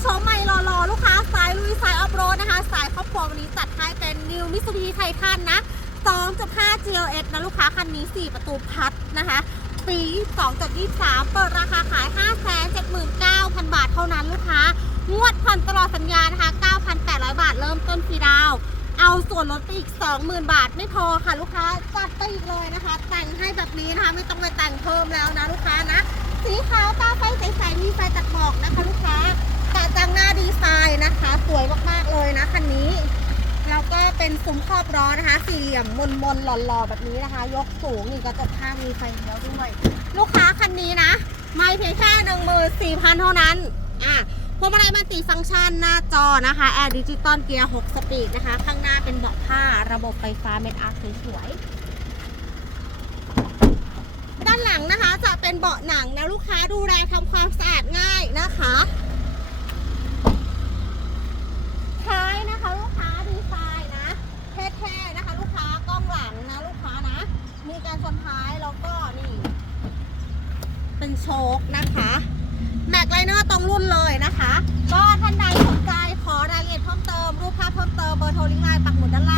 โฉมใหม่หล่อๆลูกค้าสายลุยสายออฟโรดนะคะ สายครอบครัววันนี้จัดให้เป็น New Mitsubishi Titan นะ2.5 GLS นะลูกค้าคันนี้ 4 ประตูพัดนะคะ ปี 2.23 เปิดราคาขาย 579,000 บาทเท่านั้นลูกค้างวดผ่อนตลอดสัญญานะคะ 9,800 บาทเริ่มต้นฟรีดาว เอาส่วนลดไปอีก 20,000 บาทไม่พอค่ะลูกค้าจัดไปอีกเลยนะคะ แต่งให้แบบนี้นะคะไม่ต้องไปแต่งเพิ่มแล้วนะลูกค้านะ สีขาวตาไฟใสๆมีไฟตัดหมอกนะคะลูกค้าแต่จังหน้าดีไซ น์นะคะ สวยมากๆเลยนะคันนี้ แล้วก็เป็นซุ้มครอบล้อนะคะ สี่เหลี่ยมมนมนๆหล่อๆแบบนี้นะคะ ยกสูงนี่กระจกข้างมีไฟเลี้ยวด้วยลูกค้าคันนี้นะไม่เพียงแค่หนึ่งหมื่นสี่พันเท่านั้นอะพวงมาลัยมัลติฟังก์ชันหน้าจอนะคะแอร์ดิจิตอลเกียร์6สปีดนะคะ ข้างหน้าเป็นเบาะผ้าระบบไฟฟ้าเม็ดอาร์สวยๆด้านหลังนะคะจะเป็นเบาะหนังนะลูกค้าดูแลทำความสะอาดง่ายนะคะ ท้ายนะคะลูกค้าดีไซน์นะเท่ๆนะคะ ลูกค้ากล้องหลังนะลูกค้านะ มีการชนท้ายแล้วก็นี่ เป็น โชคนะคะแม็กไลเนอร์ตรงรุ่นเลยนะคะ ก็ท่านใดสนใจขอรายละเอียดเพิ่มเติม รูปภาพเพิ่มเติมเบอร์โทรลิงก์ไลน์ปักหมุดด้านล่าง